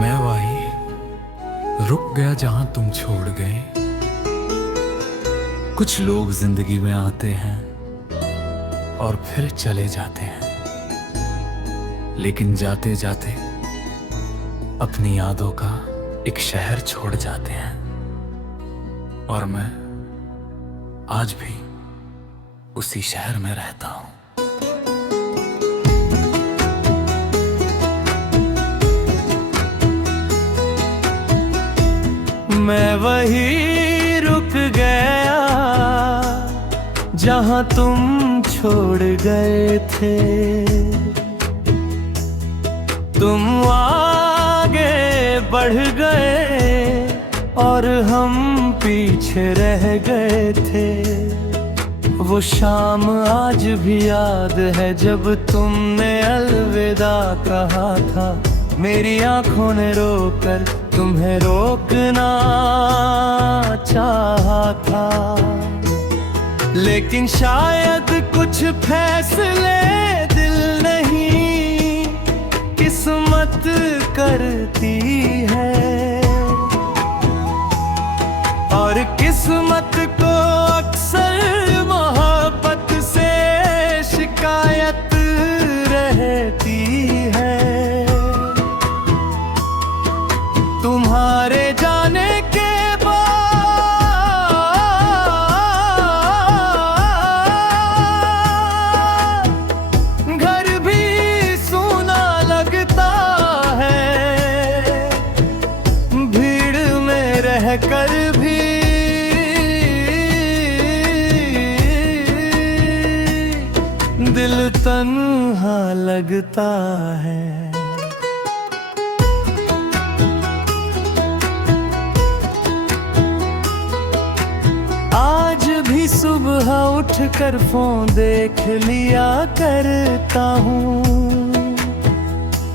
मैं वही रुक गया जहां तुम छोड़ गए। कुछ लोग जिंदगी में आते हैं और फिर चले जाते हैं, लेकिन जाते जाते अपनी यादों का एक शहर छोड़ जाते हैं। और मैं आज भी उसी शहर में रहता हूं। मैं वही रुक गया जहां तुम छोड़ गए थे। तुम आगे बढ़ गए और हम पीछे रह गए थे। वो शाम आज भी याद है जब तुमने अलविदा कहा था। मेरी आंखों ने रोकर तुम्हें रोकना चाहा था, लेकिन शायद कुछ फैसले दिल नहीं किस्मत करती है। और किस्मत को अक्सर मोहब्बत से शिकायत रहती है। तुम्हारे जाने के बाद घर भी सूना लगता है। भीड़ में रहकर भी दिल तन्हा लगता है। सुबह उठकर फोन देख लिया करता हूँ।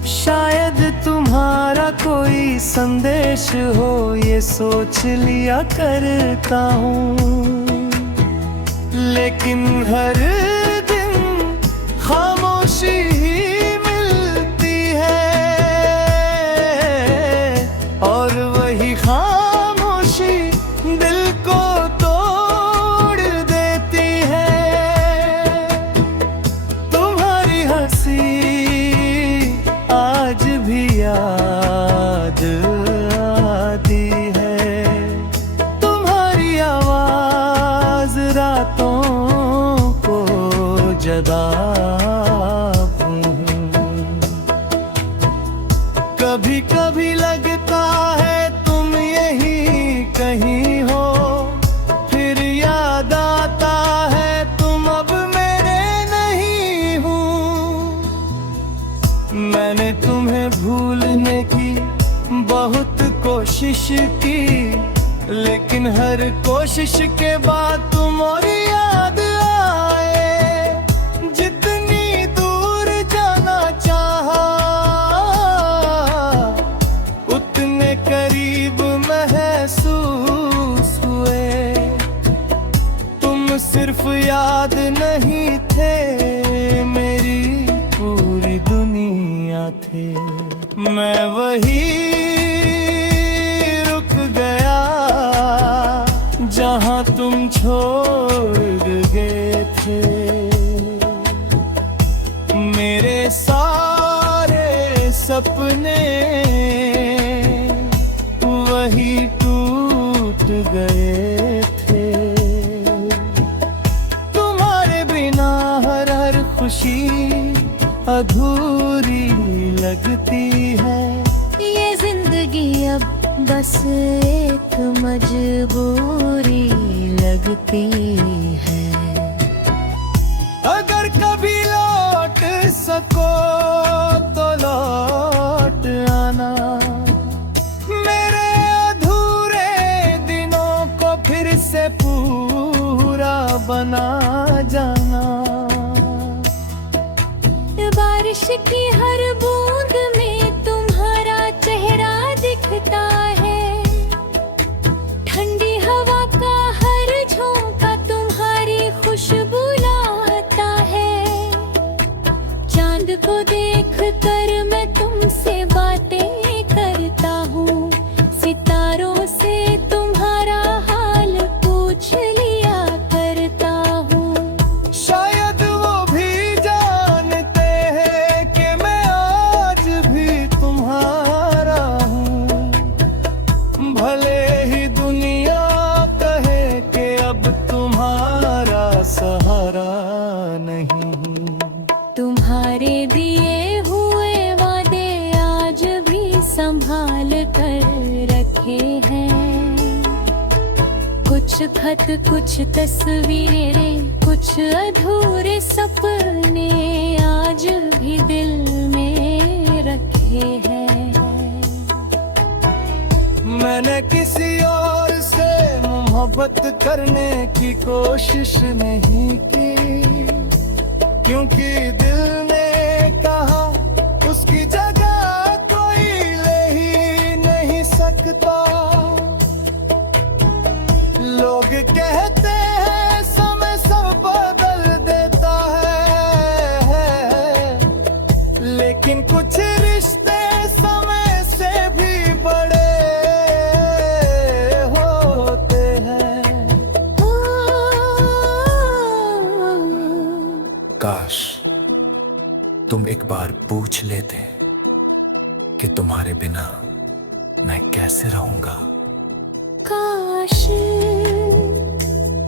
शायद तुम्हारा कोई संदेश हो ये सोच लिया करता हूँ। लेकिन हर दिन खामोशी ही मिलती है और वही खामोशी दिल को आज भी याद आती है। तुम्हारी आवाज रातों को जगाऊं। कभी कभी लगता है तुम यहीं कहीं हो, फिर याद आता है तुम अब मेरे नहीं हो। मैंने तुम्हें भूलने की बहुत कोशिश की, लेकिन हर कोशिश के बाद तुम और याद आए। जितनी दूर जाना चाहा उतने करीब महसूस हुए। तुम सिर्फ याद नहीं थे, मेरी पूरी दुनिया थे। मैं वही रुक गया जहां तुम छोड़ गए थे। मेरे सारे सपने वही टूट गए थे। तुम्हारे बिना हर खुशी अधूरी लगती है। ये जिंदगी अब बस एक मजबूरी लगती है। अगर कभी लौट सको तो लौट आना। मेरे अधूरे दिनों को फिर से पूरा बना जाना। बारिश की हर बूंद में तुम्हारा चेहरा दिखता है। ठंडी हवा का हर झोंका तुम्हारी खुशबू लाता है। चांद को देख कर मैं तुमसे बातें करता दिए हुए वादे आज भी संभाल कर रखे हैं। कुछ खत कुछ तस्वीरें कुछ अधूरे सपने आज भी दिल में रखे हैं। मैंने किसी और से मोहब्बत करने की कोशिश नहीं की, क्योंकि दिल ने कहा उसकी जगह कोई ले ही नहीं सकता। लोग कहते हैं समय सब बदल देता है, लेकिन कुछ रिश्ते समय से भी बड़े होते हैं। काश तुम एक बार पूछ लेते कि तुम्हारे बिना मैं कैसे रहूंगा। काश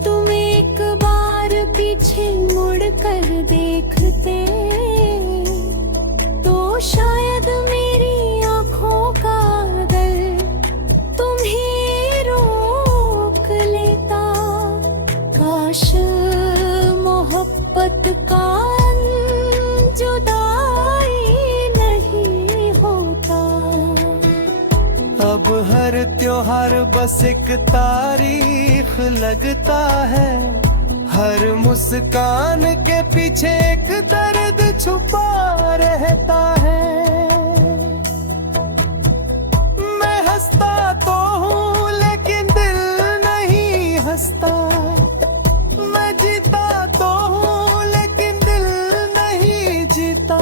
तुम एक बार पीछे मुड़ कर देखते तो शायद मेरी आंखों का दर्द तुम्हें रोक लेता। काश मोहब्बत का जुदाई नहीं होता। अब हर त्योहार बस एक तारीख लगता है, हर मुस्कान के पीछे एक दर्द छुपा रहता है। मैं हंसता तो हूँ लेकिन दिल नहीं हंसता, मैं जीता तो हूँ लेकिन दिल नहीं जीता।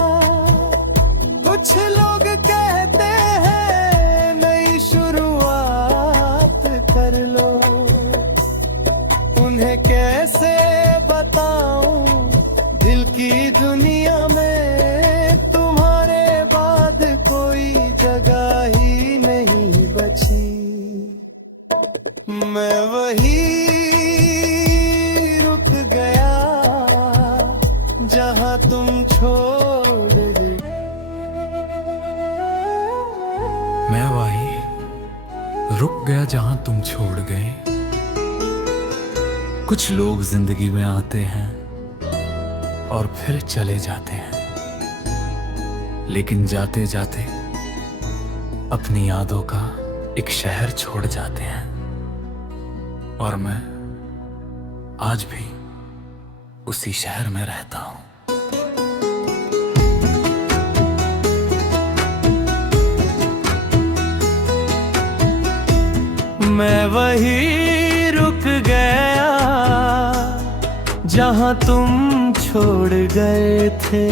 कुछ लोग कहते हैं नई शुरुआत कर लो, उन्हें कैसे बताऊं दिल की दुनिया में तुम्हारे बाद कोई जगह ही नहीं बची। मैं वही रुक गया जहां तुम छोड़ गए। मैं वही रुक गया जहां तुम छोड़ गए। कुछ लोग जिंदगी में आते हैं और फिर चले जाते हैं, लेकिन जाते जाते अपनी यादों का एक शहर छोड़ जाते हैं। और मैं आज भी उसी शहर में रहता हूं। मैं वही रुक गया जहां तुम छोड़ गए थे।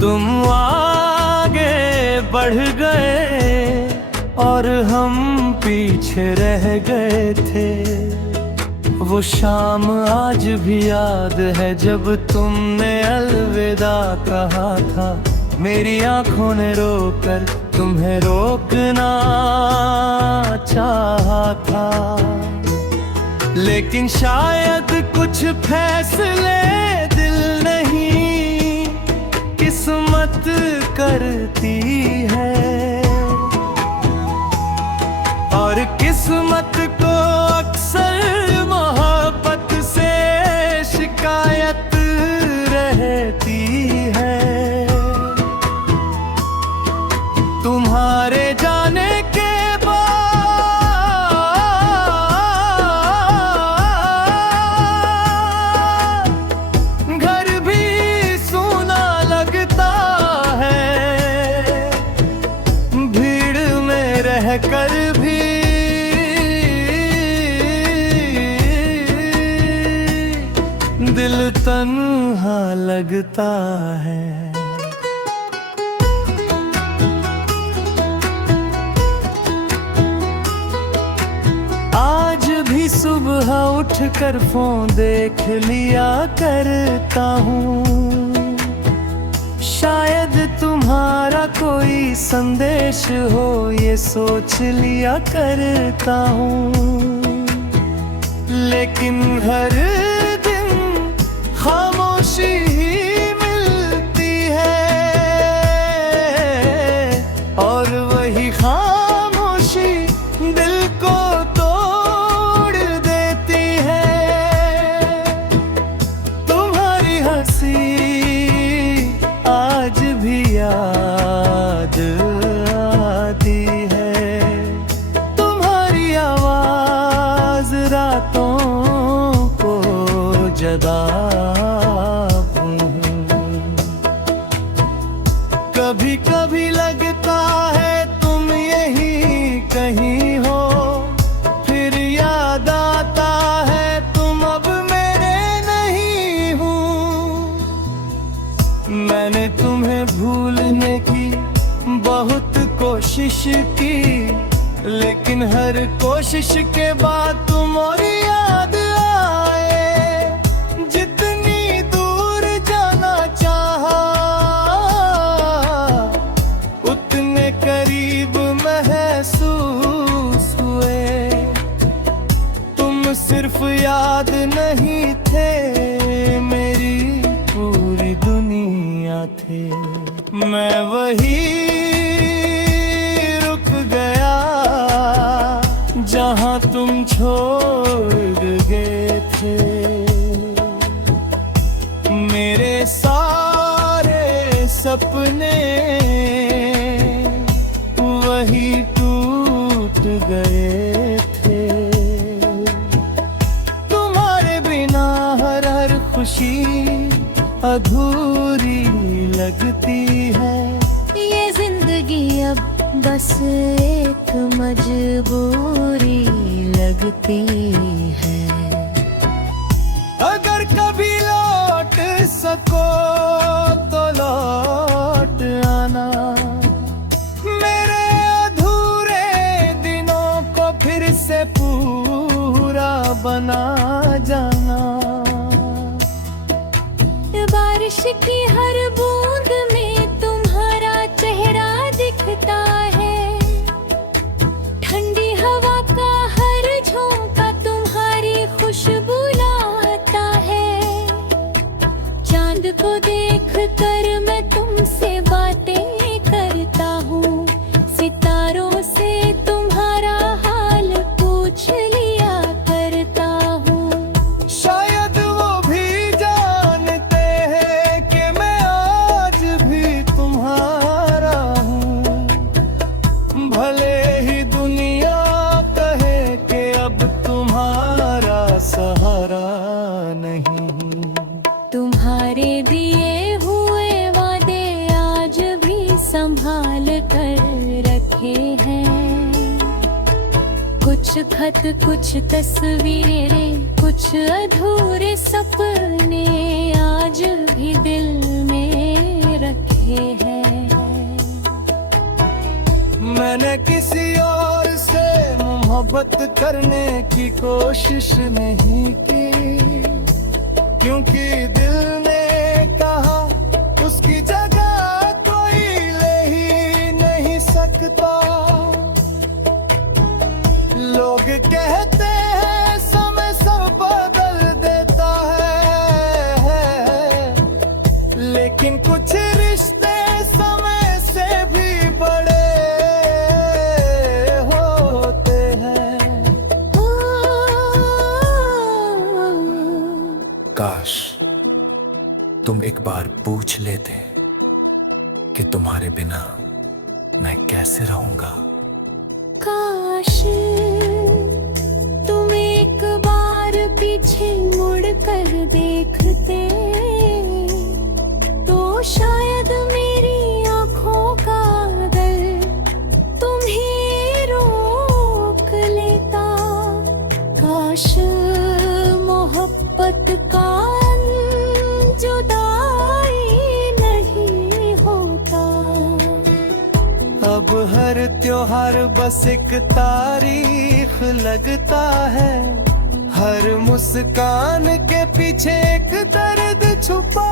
तुम आगे बढ़ गए और हम पीछे रह गए थे। वो शाम आज भी याद है जब तुमने अलविदा कहा था। मेरी आंखों ने रोकर तुम्हें रोकना चाहा था, लेकिन शायद कुछ फैसले दिल नहीं किस्मत करती है। और किस्मत को अक्सर मोहब्बत से शिकायत रहती है। तुम्हारे जाने के बाद घर भी सूना लगता है। भीड़ में रहकर भी दिल तन्हा लगता है। आज भी सुबह उठकर फोन देख लिया करता हूँ। शायद तुम्हारा कोई संदेश हो ये सोच लिया करता हूँ। लेकिन हर दिन खामोशी ही कभी कभी लगता है तुम यही कहीं हो, फिर याद आता है तुम अब मेरे नहीं हो। मैंने तुम्हें भूलने की बहुत कोशिश की, लेकिन हर कोशिश के बाद तुम और याद आए। जितनी दूर जाना चाहा, उतने करीब महसूस हुए। तुम सिर्फ याद नहीं थे, मेरी पूरी दुनिया थे। मैं वही रुक गया जहां तुम छोड़ गए थे। मेरे सारे सपने वही टूट गए थे। तुम्हारे बिना हर हर खुशी अधूरी लगती है। ये जिंदगी अब बस एक मजबूरी लगती है। अगर कभी लौट सको तो लौट आना, मेरे अधूरे दिनों को फिर से पूरा बना जाना। बारिश की हर बूंद में तुम्हारा चेहरा दिखता है। ठंडी हवा का हर झोंका तुम्हारी खुशबू लाता है। चांद को देख कर मैं तुमसे बातें करता हूँ। सितारों से तुम्हारा हाल पूछ लिया करता हूँ। शायद वो भी जानते हैं कि मैं आज भी तुम्हारा हूँ। भले ही दुनिया कहे कि अब तुम्हारा सहारा नहीं। तुम्हारे दिए हुए वादे आज भी संभाल कर रखे हैं। कुछ खत, कुछ तस्वीरें, कुछ अधूरे सपने आज भी दिल में रखे हैं। मैंने किसी और से मोहब्बत करने की कोशिश नहीं की, क्योंकि दिल ने कहा उसकी जगह कोई ले ही नहीं सकता। लोग कहते हैं समय सब बदल देता है, लेकिन कुछ रिश्ते समय से भी बड़े होते हैं। काश तुम एक बार पूछ लेते कि तुम्हारे बिना मैं कैसे रहूंगा। काश तुम एक बार पीछे मुड़ कर देखते, तो शायद मेरी आंखों का दर्द तुम्हें रोक लेता। काश मोहब्बत का जुदाई नहीं होता। अब हर त्योहार बस एक तारीख लगता है। हर मुस्कान के पीछे एक दर्द छुपा